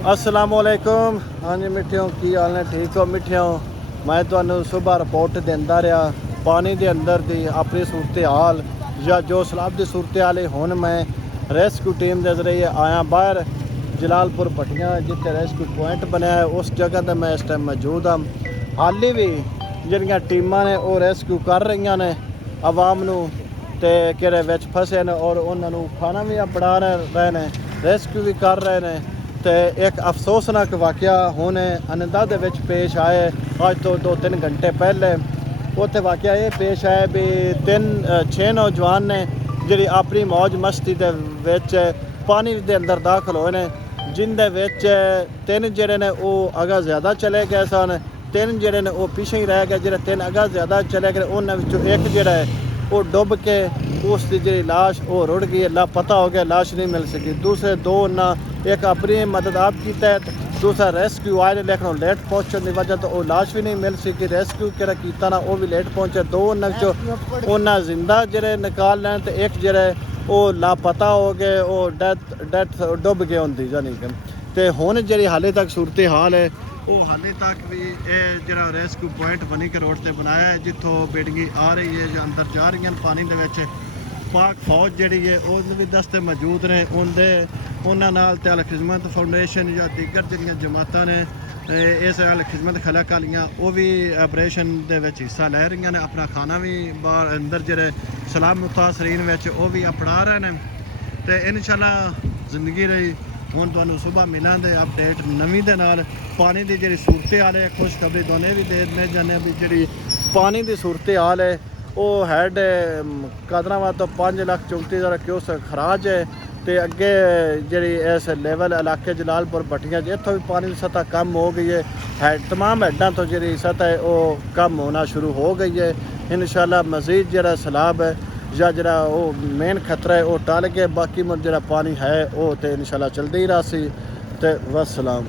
असलामुअलैकुम। हाँ जी मिठियों, की हाल ने? ठीक हो मिठियों? मैं तुहानू सुबह रिपोर्ट देंदा रहा पानी के अंदर की अपनी सूरत हाल या जो सैलाब की सूरत हाल है। हुण मैं रेस्क्यू टीम के जरिए आया बाहर जलालपुर भट्टियां, जिथे रेस्क्यू पॉइंट बनया है, उस जगह पर मैं इस टाइम मौजूद हाँ। हाली भी जिहड़ियां टीमां ने वो रेस्क्यू कर रही ने आवाम नू ते किहड़े विच फसे ने, और उन्होंने खाना भी बना रहे ने, रेस्क्यू भी कर रहे हैं। तो एक अफसोसनाक वाक़या हुण अनंदा दे विच पेश आए अज तो 2-3 घंटे पहले। उत्थे वाक़या ये पेश आया भी 6 नौजवान ने जिहड़ी अपनी मौज मस्ती दे विच पानी दे अंदर दाखल होए ने, जिंदे विच 3 जिहड़े ने वो अगा ज़्यादा चले गए सन, 3 जिहड़े ने वो पिछे ही रह गए। जिहड़े 3 अगा ज़्यादा चले गए उन्हां विचों एक जिहड़ा है वो डुब के उसकी जी लाश वो रुड़ गई, लापता हो गया, लाश नहीं मिल सकी। दूसरे 2 ना एक अपनी मदद आप की तहत, दूसरा रेस्क्यू आए लेकिन वो लेट पहुँचने की वजह तो वो लाश भी नहीं मिल सकी। रेस्क्यू किहड़ा कीता ना वो भी लेट पहुँचे। 2 उन्होंने जिंदा जिहड़े निकाल लैन तो एक जिहड़ा वो लापता हो गए, वो डैथ डुब गए होंदी जानी कि। तो हुण जिहड़ी हाले तक सूरत हाल है वो हाले तक भी ये जरा रेस्क्यू पॉइंट बनी के रोड से बनाया है, जितों बेड़गी आ रही है जो अंदर जा रही हैं पानी दे विच। पाक फौज जिहड़ी है वो भी दस्ते मौजूद ने, उन्हां नाल ते अल खिदमत फाउंडेशन या दीगर जिहड़ियां जमातां ने इस अल खिदमत खलक आलियां वो भी ऑपरेशन दे विच हिस्सा लै रही ने। अपना खाना भी बाहर अंदर जिहड़े सलाम मुतासरीन विच वो भी अपना रहे हैं। तो इंशाअल्लाह जिंदगी रही। हुण तुहानू सुबह मिलांगे अपडेट नवीं दे नाल। पानी की जी सूरत हाल है, खुशखबरी दोनों भी दे जाने भी जी पानी की सूरत हाल है वो हैड कादराबाद तो 5,34,000 क्यूसेक खराज है। तो अगे जी इस लेवल इलाके जलालपुर भट्टियां इतों भी पानी की सतह कम हो गई है। तमाम हैडा तो जी सतह है वो कम होना शुरू हो गई है। इंशाअल्लाह मज़ीद जरा सैलाब है या जरा वो मेन खतरा है वो टल के बाकी जरा पानी है वो तो इंशाअल्लाह चलते ही रहा सी। तो वस्सलाम।